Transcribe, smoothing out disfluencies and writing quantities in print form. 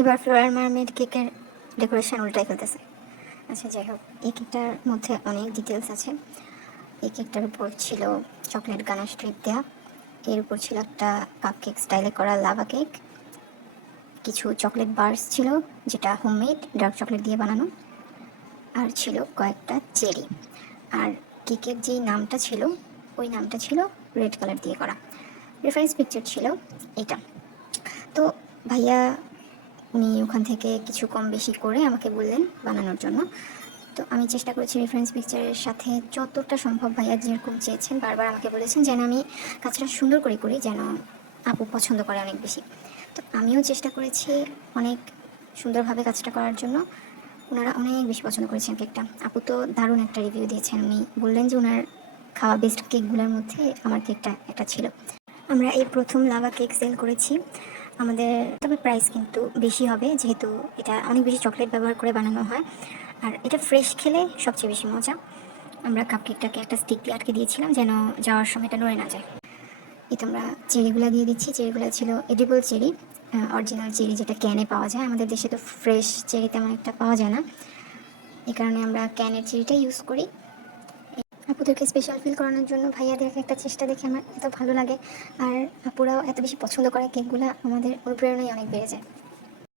এবার floral mermaid কেকের decoration উল্টাই ফেলতেছে। আচ্ছা যাই হোক, এই কেকটার মধ্যে অনেক ডিটেলস আছে। এই কেকটার উপর ছিল চকলেট গানাশ স্ট্রিপ দেওয়া, এর উপর ছিল একটা কাপ কেক স্টাইলে করা লাভা কেক, কিছু চকলেট বার্স ছিল যেটা হোমমেড ডার্ক চকলেট দিয়ে বানানো, আর ছিল কয়েকটা চেরি। আর কেকের যেই নামটা ছিল ওই নামটা ছিল রেড কালার দিয়ে করা। রেফারেন্স পিকচার ছিল এটা। তো ভাইয়া উনি ওখান থেকে কিছু কম বেশি করে আমাকে বললেন বানানোর জন্য। তো আমি চেষ্টা করেছি রেফারেন্স পিকচারের সাথে যতটা সম্ভব, ভাইয়া যেরকম চেয়েছেন বারবার আমাকে বলেছেন যেন আমি কাজটা সুন্দর করে করি, যেন আপু পছন্দ করে অনেক বেশি। তো আমিও চেষ্টা করেছি অনেক সুন্দরভাবে কাজটা করার জন্য। ওনারা অনেক বেশি পছন্দ করেছেন কেকটা। আপু তো দারুণ একটা রিভিউ দিয়েছেন, উনি বললেন যে ওনার খাওয়া বেস্ট কেকগুলোর মধ্যে আমার কেকটা একটা ছিল। আমরা এই প্রথম লাভা কেক সেল করেছি আমাদের, তবে প্রাইস কিন্তু বেশি হবে যেহেতু এটা অনেক বেশি চকলেট ব্যবহার করে বানানো হয়, আর এটা ফ্রেশ খেলে সবচেয়ে বেশি মজা। আমরা কাপকেকটাকে একটা স্টিক দিয়ে আটকে দিয়েছিলাম যেন যাওয়ার সময় এটা নড়ে না যায়। এই তোমরা চেরিগুলো দিয়ে দিচ্ছি, চেরিগুলো ছিল এডিবল চেরি, অরিজিনাল চেরি যেটা ক্যানে পাওয়া যায়। আমাদের দেশে তো ফ্রেশ চেরি তেমন একটা পাওয়া যায় না, এই কারণে আমরা ক্যানের চেরিটা ইউজ করি। আপুদেরকে স্পেশাল ফিল করানোর জন্য ভাইয়াদেরকে একটা চেষ্টা দেখে আমার এত ভালো লাগে, আর আপুরাও এত বেশি পছন্দ করে কেকগুলো, আমাদের অনুপ্রেরণাই অনেক বেড়ে যায়।